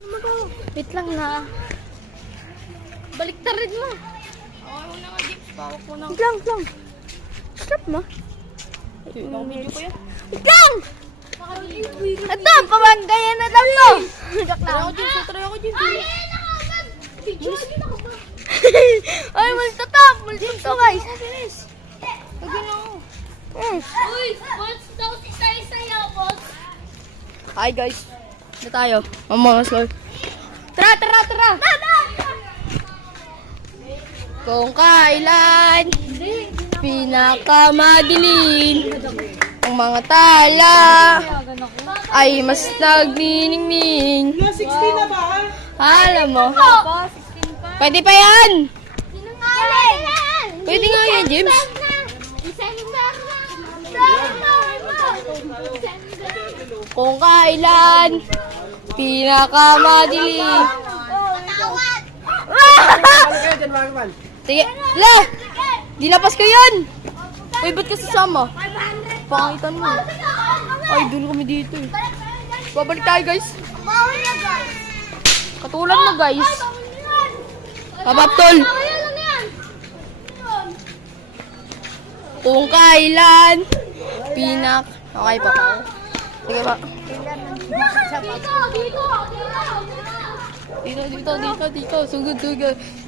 Wait lang na. Baliktarin mo. Ako na nga, Jeep. Bawak mo na. Wait lang. Stop mo. Ibang video ko yan. Wait lang! Ito, pamagayan na tatlo. Try ako, Jeep. Try ako, Jeep. Ay, multo to guys. Lagyan na ako. Uy, boss daw isa-isayaw, boss. Hi, guys. Na tayo. Mga slow. Tara! Kung kailan pinakamadilim ang mga tala ay mas nagniningning. 16 na ba? Alam mo? Pwede pa yan! Sinungaling! Pwede nga yan, James. Kung kailan pinakamadilim. Sige, la! Dinapas ko yun! Uy, ba't ka sasama? Pangitan mo. Ay, dun kami dito eh. Babalik tayo, guys. Katulad na, guys. Kapaptol! Kung kailan Okay pa. Sige pa. Dito.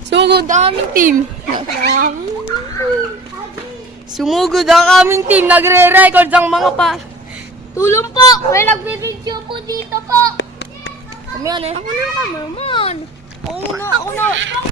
Sugod ang aming team. Sumugod ang aming team. Nagre-record ang mga pa. Tulong po! May nagbibideo po dito po! Kami yan eh. Ako na, cameraman. Ako na.